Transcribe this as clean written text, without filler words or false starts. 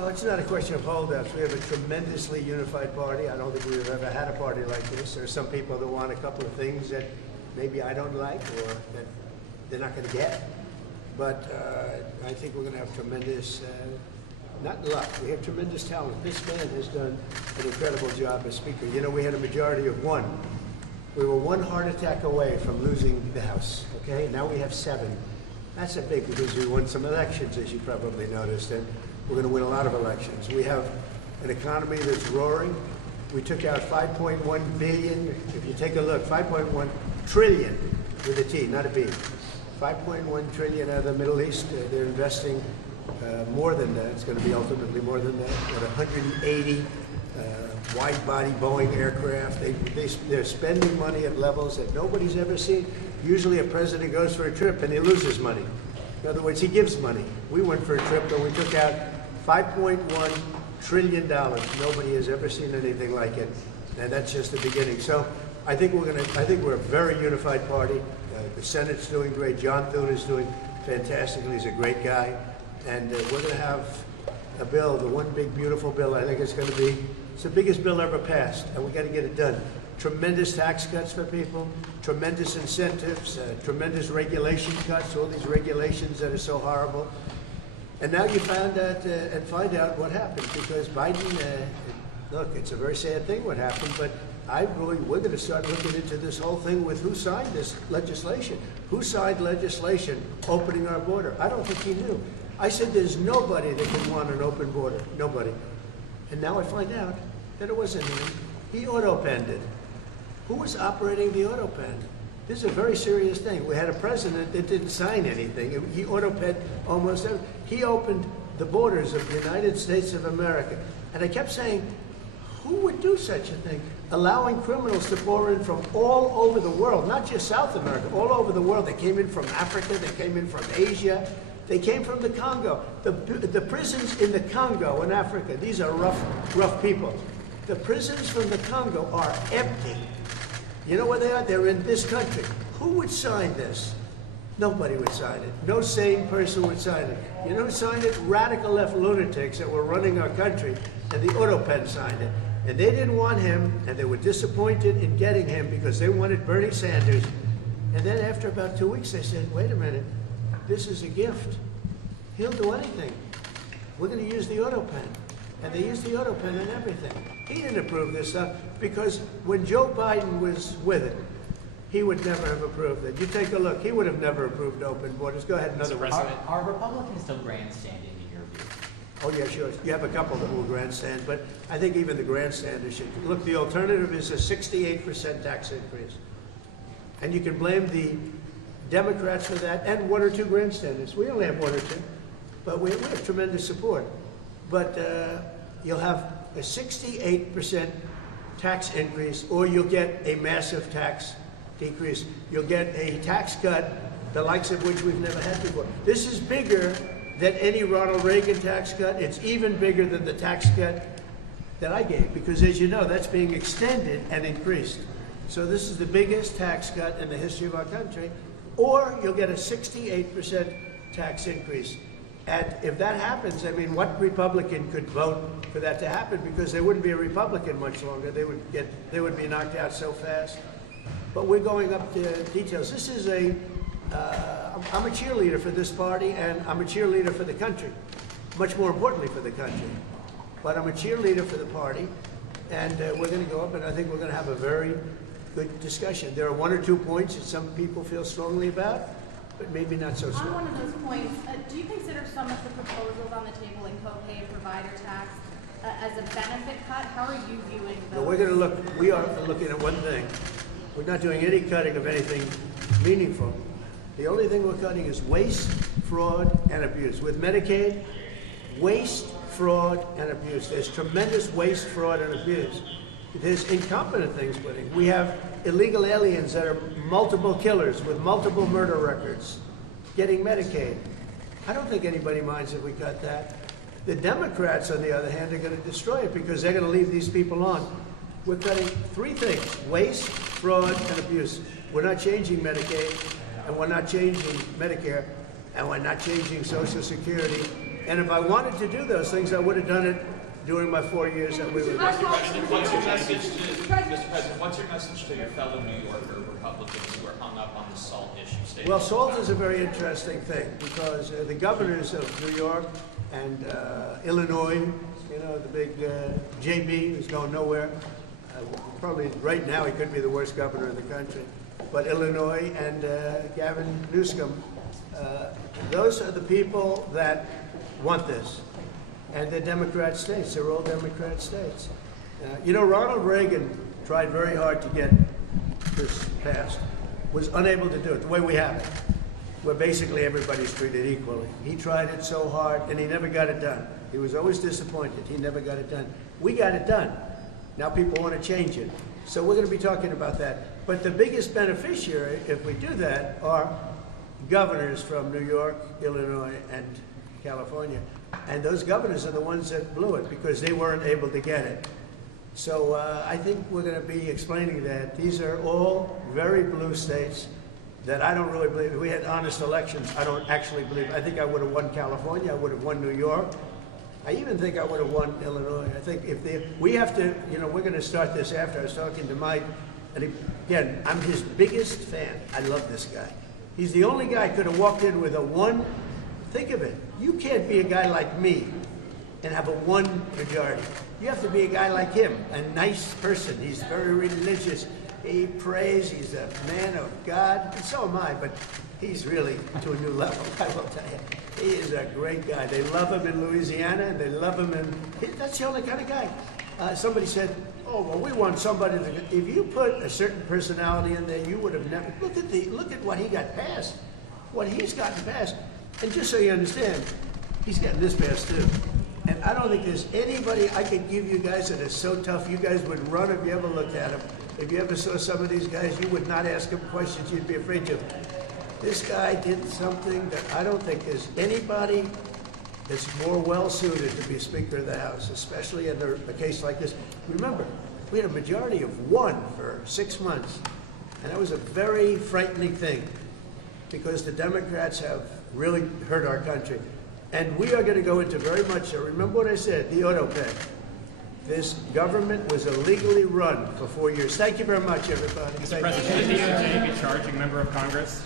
Well, it's not a question of holdouts. We have a tremendously unified party. I don't think we've ever had a party like this. There are some people that want a couple of things that maybe I don't like or that they're not going to get. But I think we're going to have tremendous, not luck, we have tremendous talent. This man has done an incredible job as Speaker. You know, we had a majority of 1. We were 1 heart attack away from losing the House, okay? Now we have 7. That's a big, because we won some elections, as you probably noticed, and we're going to win a lot of elections. We have an economy that's roaring. We took out 5.1 billion. If you take a look, 5.1 trillion with a T, not a B. 5.1 trillion out of the Middle East. They're investing more than that. It's going to be ultimately more than that. What, 180 wide-body Boeing aircraft. They're spending money at levels that nobody's ever seen. Usually a president goes for a trip and he loses money. In other words, he gives money. We went for a trip and we took out $5.1 trillion. Nobody has ever seen anything like it, and that's just the beginning. So I think we're a very unified party. The Senate's doing great. John Thune is doing fantastically. He's a great guy, and we're going to have a bill, the one big beautiful bill. I think it's the biggest bill ever passed, and we got to get it done. Tremendous tax cuts for people, tremendous incentives, tremendous regulation cuts, all these regulations that are so horrible. And now you find out what happened, because Biden, look, it's a very sad thing what happened, but we're going to start looking into this whole thing with who signed this legislation. Who signed legislation opening our border? I don't think he knew. I said there's nobody that can want an open border, nobody. And now I find out that it wasn't him. He auto-penned it. Who was operating the auto-pen? This is a very serious thing. We had a president that didn't sign anything. He auto-penned almost everything. He opened the borders of the United States of America. And I kept saying, who would do such a thing? Allowing criminals to pour in from all over the world, not just South America, all over the world. They came in from Africa, they came in from Asia, they came from the Congo. The prisons in the Congo in Africa, these are rough people. The prisons from the Congo are empty. You know where they are? They're in this country. Who would sign this? Nobody would sign it. No sane person would sign it. You know who signed it? Radical left lunatics that were running our country, and the auto-pen signed it. And they didn't want him, and they were disappointed in getting him because they wanted Bernie Sanders. And then after about 2 weeks, they said, wait a minute, this is a gift. He'll do anything. We're going to use the auto-pen. And they used the auto-pen and everything. He didn't approve this stuff because when Joe Biden was with it, he would never have approved it. You take a look, he would have never approved open borders. Go ahead, another one. Are Republicans still grandstanding in your view? Oh yeah, sure. You have a couple that will grandstand, but I think even the grandstanders should. Look, the alternative is a 68% tax increase. And you can blame the Democrats for that and 1 or 2 grandstanders. We only have 1 or 2, but we have tremendous support. But you'll have a 68% tax increase, or you'll get a massive tax decrease. You'll get a tax cut, the likes of which we've never had before. This is bigger than any Ronald Reagan tax cut. It's even bigger than the tax cut that I gave, because as you know, that's being extended and increased. So this is the biggest tax cut in the history of our country. Or you'll get a 68% tax increase. And if that happens, I mean, what Republican could vote for that to happen? Because they wouldn't be a Republican much longer. They would be knocked out so fast. But we're going up to details. This is I'm a cheerleader for this party, and I'm a cheerleader for the country. Much more importantly for the country. But I'm a cheerleader for the party, and we're going to go up, and I think we're going to have a very good discussion. There are 1 or 2 points that some people feel strongly about, but maybe not so strong. On one of those points, do you consider some of the proposals on the table, like copay and provider tax, as a benefit cut? How are you viewing those? Well, we are looking at one thing. We're not doing any cutting of anything meaningful. The only thing we're cutting is waste, fraud, and abuse. With Medicaid, waste, fraud, and abuse. There's tremendous waste, fraud, and abuse. There's incompetent things put in. We have illegal aliens that are multiple killers with multiple murder records getting Medicaid. I don't think anybody minds if we cut that. The Democrats, on the other hand, are going to destroy it because they're going to leave these people on. We're cutting 3 things: waste, fraud, and abuse. We're not changing Medicaid, and we're not changing Medicare, and we're not changing Social Security, And if I wanted to do those things, I would have done it during my 4 years that we were there. Mr. President, what's your message what's your message to your fellow New Yorker Republicans who are hung up on the SALT issue? Well, SALT is a very interesting thing because the governors of New York and Illinois, you know, the big JB who's going nowhere. Probably right now he could be the worst governor in the country. But Illinois and Gavin Newsom, those are the people that want this. And they're Democrat states. They're all Democrat states. You know, Ronald Reagan tried very hard to get this passed. Was unable to do it the way we have it, where basically everybody's treated equally. He tried it so hard, and he never got it done. He was always disappointed. He never got it done. We got it done. Now people want to change it. So we're going to be talking about that. But the biggest beneficiary, if we do that, are governors from New York, Illinois, and California. And those governors are the ones that blew it because they weren't able to get it. So I think we're going to be explaining that. These are all very blue states that I don't really believe. If we had honest elections, I don't actually believe. I think I would have won California. I would have won New York. I even think I would have won Illinois. I think if we have to, you know, we're going to start this after. I was talking to Mike, and again, I'm his biggest fan. I love this guy. He's the only guy who could have walked in with a one. Think of it. You can't be a guy like me and have a one majority. You have to be a guy like him, a nice person. He's very religious. He prays. He's a man of God. And so am I, but he's really to a new level, I will tell you. He is a great guy. They love him in Louisiana, and they love him in... That's the only kind of guy. Somebody said, oh, well, we want somebody to... If you put a certain personality in there, you would have never... Look at what he got passed. What he's gotten passed. And just so you understand, he's getting this passed too. And I don't think there's anybody I could give you guys that is so tough. You guys would run if you ever looked at him. If you ever saw some of these guys, you would not ask him questions you'd be afraid to. This guy did something that I don't think there's anybody that's more well-suited to be Speaker of the House, especially in a case like this. Remember, we had a majority of 1 for 6 months. And that was a very frightening thing because the Democrats have really hurt our country. And we are going to go into very much so. Remember what I said, the auto pay. This government was illegally run for 4 years. Thank you very much, everybody. Mr. President, should the DOJ be charging a member of Congress?